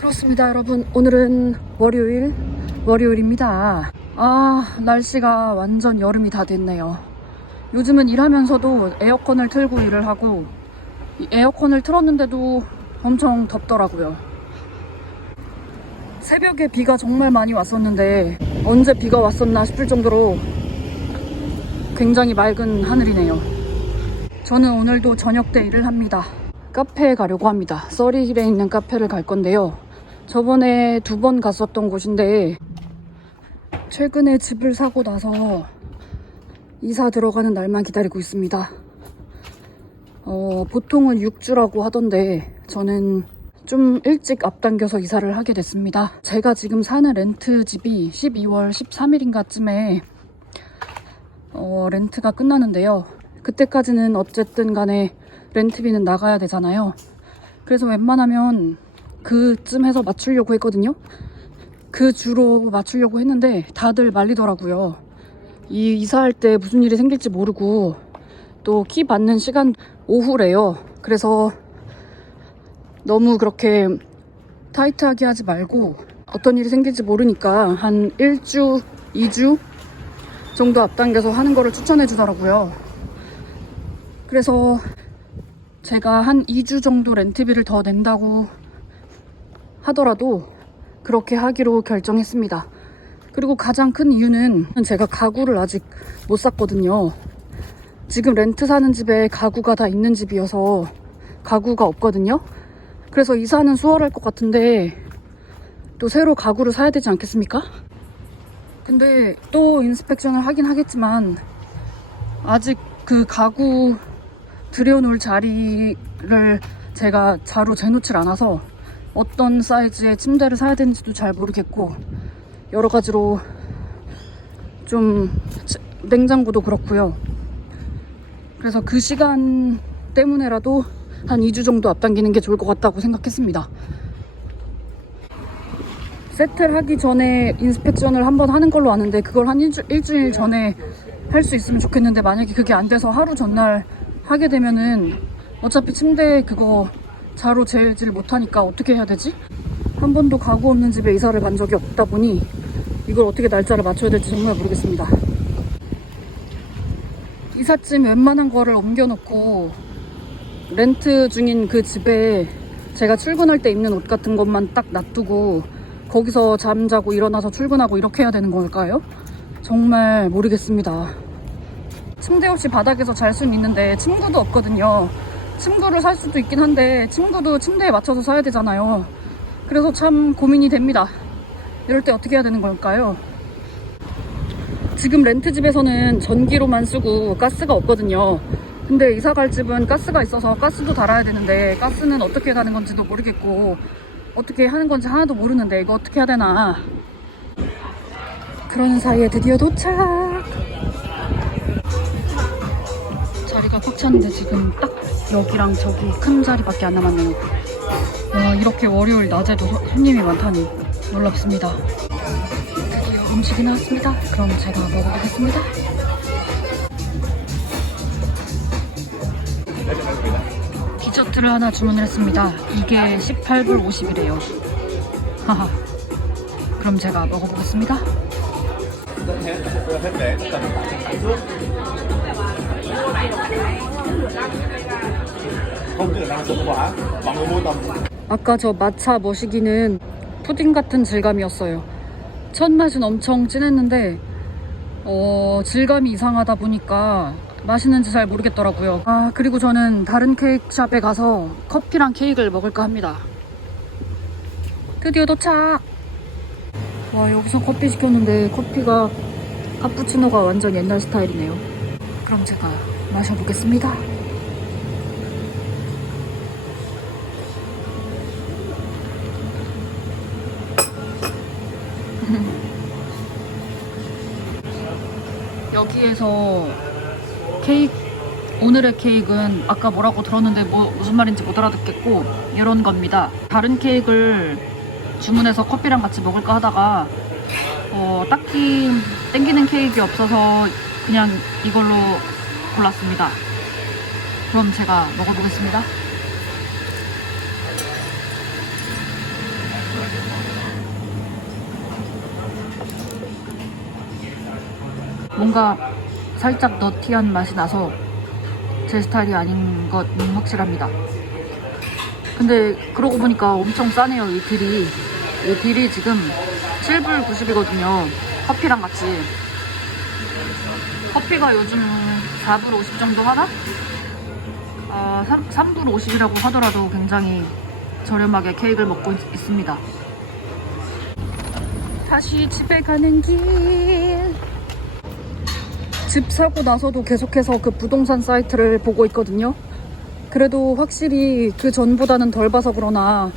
그렇습니다, 여러분. 오늘은 월요일입니다. 날씨가 완전 여름이 다 됐네요. 요즘은 일하면서도 에어컨을 틀고 일을 하고, 이 에어컨을 틀었는데도 엄청 덥더라고요. 새벽에 비가 정말 많이 왔었는데 언제 비가 왔었나 싶을 정도로 굉장히 맑은 하늘이네요. 저는 오늘도 저녁 때 일을 합니다. 카페에 가려고 합니다. 서리힐에 있는 카페를 갈 건데요. 저번에 2번 갔었던 곳인데 최근에 집을 사고 나서 이사 들어가는 날만 기다리고 있습니다. 보통은 6주라고 하던데 저는 좀 일찍 앞당겨서 이사를 하게 됐습니다. 제가 지금 사는 렌트 집이 12월 13일인가 쯤에 렌트가 끝나는데요. 그때까지는 어쨌든 간에 렌트비는 나가야 되잖아요. 그래서 웬만하면 그쯤 해서 맞추려고 했거든요. 그 주로 맞추려고 했는데 다들 말리더라고요. 이사할 때 무슨 일이 생길지 모르고 또 키 받는 시간 오후래요. 그래서 너무 그렇게 타이트하게 하지 말고 어떤 일이 생길지 모르니까 한 1주, 2주 정도 앞당겨서 하는 거를 추천해 주더라고요. 그래서 제가 한 2주 정도 렌트비를 더 낸다고 하더라도 그렇게 하기로 결정했습니다. 그리고 가장 큰 이유는 제가 가구를 아직 못 샀거든요. 지금 렌트 사는 집에 가구가 다 있는 집이어서 가구가 없거든요. 그래서 이사는 수월할 것 같은데 또 새로 가구를 사야 되지 않겠습니까? 근데 또 인스펙션을 하긴 하겠지만 아직 그 가구 들여놓을 자리를 제가 자로 재놓질 않아서 어떤 사이즈의 침대를 사야 되는지도 잘 모르겠고 여러 가지로 좀 냉장고도 그렇고요. 그래서 그 시간 때문에라도 한 2주 정도 앞당기는 게 좋을 것 같다고 생각했습니다. 세트를 하기 전에 인스펙션을 한번 하는 걸로 아는데 그걸 한 일주일 전에 할 수 있으면 좋겠는데 만약에 그게 안 돼서 하루 전날 하게 되면은 어차피 침대 그거 자로 재질 못하니까 어떻게 해야 되지? 한 번도 가구 없는 집에 이사를 간 적이 없다 보니 이걸 어떻게 날짜를 맞춰야 될지 정말 모르겠습니다. 이삿짐 웬만한 거를 옮겨놓고 렌트 중인 그 집에 제가 출근할 때 입는 옷 같은 것만 딱 놔두고 거기서 잠자고 일어나서 출근하고 이렇게 해야 되는 걸까요? 정말 모르겠습니다. 침대 없이 바닥에서 잘 수는 있는데 침구도 없거든요. 침구를 살 수도 있긴 한데 침구도 침대에 맞춰서 사야 되잖아요. 그래서 참 고민이 됩니다. 이럴 때 어떻게 해야 되는 걸까요? 지금 렌트집에서는 전기로만 쓰고 가스가 없거든요. 근데 이사갈 집은 가스가 있어서 가스도 달아야 되는데 가스는 어떻게 가는 건지도 모르겠고 어떻게 하는 건지 하나도 모르는데 이거 어떻게 해야 되나. 그러는 사이에 드디어 도착. 자리가 꽉 찼는데 지금 딱 여기랑 저기 큰 자리밖에 안 남았네요. 이렇게 월요일 낮에도 손님이 많다니 놀랍습니다. 드디어 음식이 나왔습니다. 그럼 제가 먹어보겠습니다. 디저트를 하나 주문을 했습니다. 이게 18불 50이래요. 하하. 그럼 제가 먹어보겠습니다. 아까 저 마차 머시기는 푸딩 같은 질감이었어요. 첫 맛은 엄청 진했는데 질감이 이상하다 보니까 맛있는지 잘 모르겠더라고요. 그리고 저는 다른 케이크 샵에 가서 커피랑 케이크를 먹을까 합니다. 드디어 도착! 와, 여기서 커피 시켰는데 커피가 카푸치노가 완전 옛날 스타일이네요. 그럼 제가 마셔보겠습니다. 여기에서 오늘의 케이크는 아까 뭐라고 들었는데 무슨 말인지 못 알아듣겠고 이런 겁니다. 다른 케이크를 주문해서 커피랑 같이 먹을까 하다가 딱히 땡기는 케이크 없어서 그냥 이걸로 골랐습니다. 그럼 제가 먹어보겠습니다. 뭔가 살짝 너티한 맛이 나서 제 스타일이 아닌 것 확실합니다. 근데 그러고 보니까 엄청 싸네요. 이 딜이 지금 7불 90이거든요. 커피랑 같이. 커피가 요즘 4불 50 정도 하나? 3불 50이라고 하더라도 굉장히 저렴하게 케이크를 먹고 있습니다. 다시 집에 가는 길. 집 사고 나서도 계속해서 그 부동산 사이트를 보고 있거든요. 그래도 확실히 그 전보다는 덜 봐서 그러나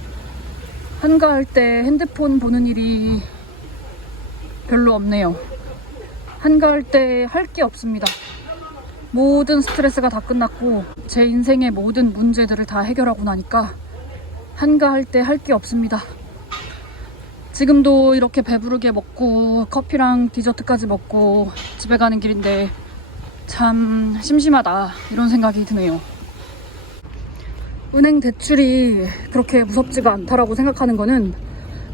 한가할 때 핸드폰 보는 일이 별로 없네요. 한가할 때 할 게 없습니다. 모든 스트레스가 다 끝났고 제 인생의 모든 문제들을 다 해결하고 나니까 한가할 때 할 게 없습니다. 지금도 이렇게 배부르게 먹고 커피랑 디저트까지 먹고 집에 가는 길인데 참 심심하다 이런 생각이 드네요. 은행 대출이 그렇게 무섭지가 않다라고 생각하는 거는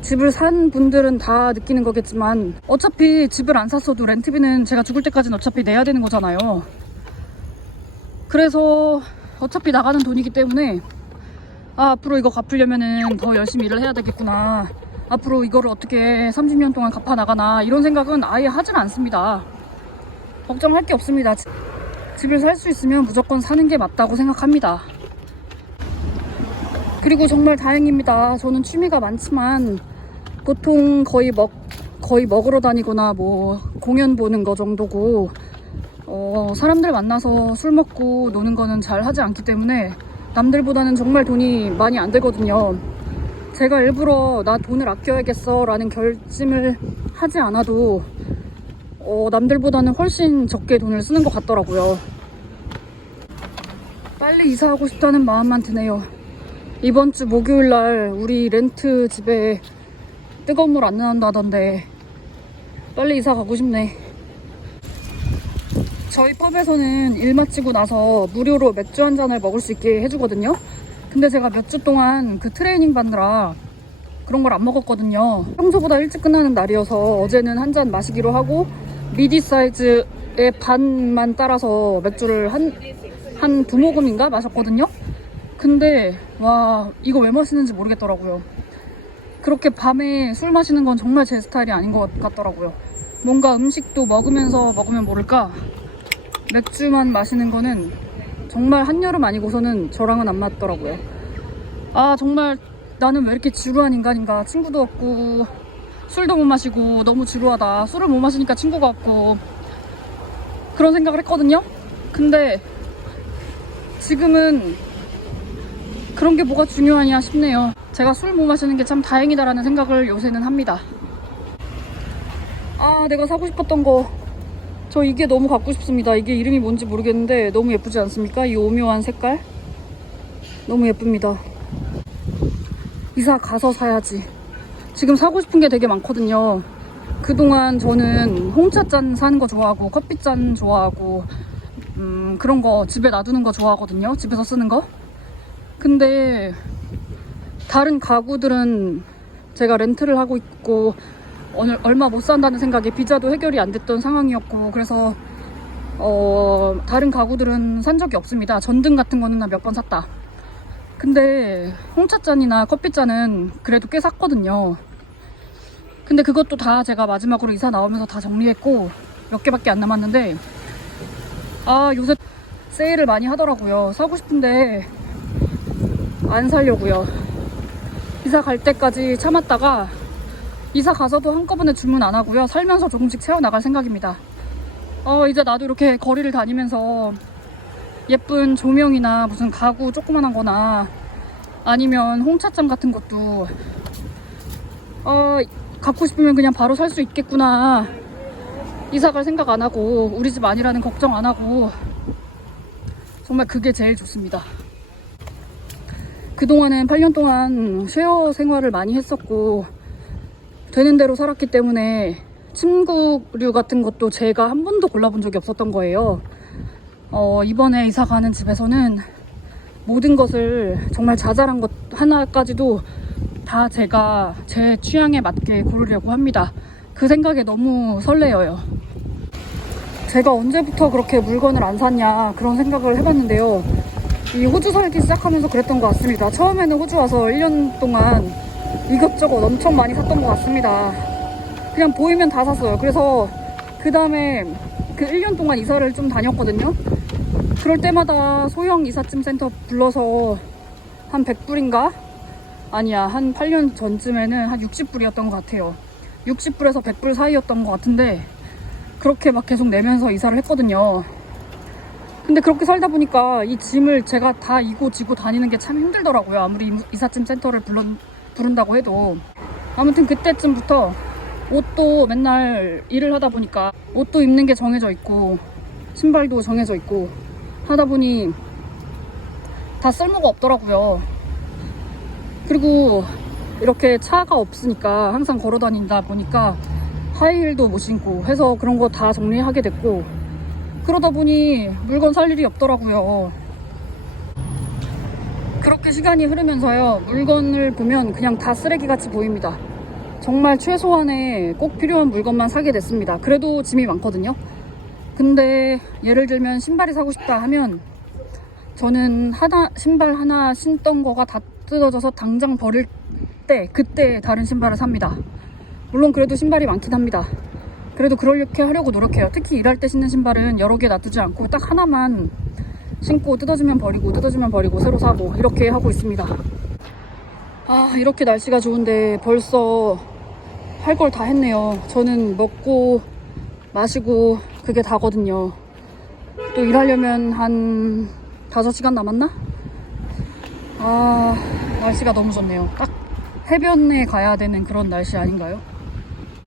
집을 산 분들은 다 느끼는 거겠지만 어차피 집을 안 샀어도 렌트비는 제가 죽을 때까지는 어차피 내야 되는 거잖아요. 그래서 어차피 나가는 돈이기 때문에 앞으로 이거 갚으려면은 더 열심히 일을 해야 되겠구나, 앞으로 이거를 어떻게 30년 동안 갚아 나가나 이런 생각은 아예 하진 않습니다. 걱정할 게 없습니다. 집을 살 수 있으면 무조건 사는 게 맞다고 생각합니다. 그리고 정말 다행입니다. 저는 취미가 많지만 보통 거의 먹으러 다니거나 뭐 공연 보는 거 정도고 사람들 만나서 술 먹고 노는 거는 잘 하지 않기 때문에 남들보다는 정말 돈이 많이 안 들거든요. 제가 일부러 나 돈을 아껴야겠어 라는 결심을 하지 않아도 남들보다는 훨씬 적게 돈을 쓰는 것 같더라고요. 빨리 이사하고 싶다는 마음만 드네요. 이번 주 목요일날 우리 렌트 집에 뜨거운 물 안 나온다던데 빨리 이사 가고 싶네. 저희 펍에서는 일 마치고 나서 무료로 맥주 한 잔을 먹을 수 있게 해주거든요. 근데 제가 몇 주 동안 그 트레이닝 받느라 그런 걸 안 먹었거든요. 평소보다 일찍 끝나는 날이어서 어제는 한 잔 마시기로 하고 미디 사이즈의 반만 따라서 맥주를 한 두 모금인가 마셨거든요. 근데 와, 이거 왜 마시는지 모르겠더라고요. 그렇게 밤에 술 마시는 건 정말 제 스타일이 아닌 것 같더라고요. 뭔가 음식도 먹으면서 먹으면 모를까 맥주만 마시는 거는 정말 한여름 아니고서는 저랑은 안 맞더라고요. 정말 나는 왜 이렇게 지루한 인간인가. 친구도 없고 술도 못 마시고 너무 지루하다. 술을 못 마시니까 친구가 없고 그런 생각을 했거든요. 근데 지금은 그런 게 뭐가 중요하냐 싶네요. 제가 술 못 마시는 게 참 다행이다라는 생각을 요새는 합니다. 내가 사고 싶었던 거, 저 이게 너무 갖고 싶습니다. 이게 이름이 뭔지 모르겠는데 너무 예쁘지 않습니까? 이 오묘한 색깔 너무 예쁩니다. 이사 가서 사야지. 지금 사고 싶은 게 되게 많거든요. 그동안 저는 홍차잔 사는 거 좋아하고 커피잔 좋아하고 그런 거 집에 놔두는 거 좋아하거든요. 집에서 쓰는 거. 근데 다른 가구들은 제가 렌트를 하고 있고 얼마 못 산다는 생각에 비자도 해결이 안 됐던 상황이었고 그래서 다른 가구들은 산 적이 없습니다. 전등 같은 거는 몇 번 샀다. 근데 홍차잔이나 커피잔은 그래도 꽤 샀거든요. 근데 그것도 다 제가 마지막으로 이사 나오면서 다 정리했고 몇 개밖에 안 남았는데 요새 세일을 많이 하더라고요. 사고 싶은데 안 사려고요. 이사 갈 때까지 참았다가 이사 가서도 한꺼번에 주문 안 하고요. 살면서 조금씩 채워나갈 생각입니다. 이제 나도 이렇게 거리를 다니면서 예쁜 조명이나 무슨 가구 조그만한 거나 아니면 홍차잔 같은 것도 갖고 싶으면 그냥 바로 살 수 있겠구나. 이사 갈 생각 안 하고 우리 집 아니라는 걱정 안 하고 정말 그게 제일 좋습니다. 그동안은 8년 동안 쉐어 생활을 많이 했었고 되는 대로 살았기 때문에 침구류 같은 것도 제가 한 번도 골라본 적이 없었던 거예요. 이번에 이사 가는 집에서는 모든 것을 정말 자잘한 것 하나까지도 다 제가 제 취향에 맞게 고르려고 합니다. 그 생각에 너무 설레어요. 제가 언제부터 그렇게 물건을 안 샀냐 그런 생각을 해봤는데요. 이 호주 살기 시작하면서 그랬던 것 같습니다. 처음에는 호주 와서 1년 동안 이것저것 엄청 많이 샀던 것 같습니다. 그냥 보이면 다 샀어요. 그래서 그 다음에 그 1년 동안 이사를 좀 다녔거든요. 그럴 때마다 소형 이삿짐 센터 불러서 한 100불인가? 아니야, 한 8년 전쯤에는 한 60불이었던 것 같아요. 60불에서 100불 사이였던 것 같은데 그렇게 막 계속 내면서 이사를 했거든요. 근데 그렇게 살다 보니까 이 짐을 제가 다 이고 지고 다니는 게 참 힘들더라고요. 아무리 이삿짐 센터를 부른다고 해도. 아무튼 그때쯤부터 옷도 맨날 일을 하다 보니까 옷도 입는 게 정해져 있고 신발도 정해져 있고 하다 보니 다 쓸모가 없더라고요. 그리고 이렇게 차가 없으니까 항상 걸어 다닌다 보니까 하이힐도 못 신고 해서 그런 거 다 정리하게 됐고, 그러다 보니 물건 살 일이 없더라고요. 그렇게 시간이 흐르면서요, 물건을 보면 그냥 다 쓰레기같이 보입니다. 정말 최소한의 꼭 필요한 물건만 사게 됐습니다. 그래도 짐이 많거든요. 근데 예를 들면 신발이 사고 싶다 하면 저는 신발 하나 신던 거가 다 뜯어져서 당장 버릴 때 그때 다른 신발을 삽니다. 물론 그래도 신발이 많긴 합니다. 그래도 그렇게 하려고 노력해요. 특히 일할 때 신는 신발은 여러 개 놔두지 않고 딱 하나만 신고 뜯어지면 버리고 새로 사고 이렇게 하고 있습니다. 아, 이렇게 날씨가 좋은데 벌써 할 걸 다 했네요. 저는 먹고 마시고 그게 다거든요. 또 일하려면 한 5시간 남았나? 아, 날씨가 너무 좋네요. 딱 해변에 가야 되는 그런 날씨 아닌가요?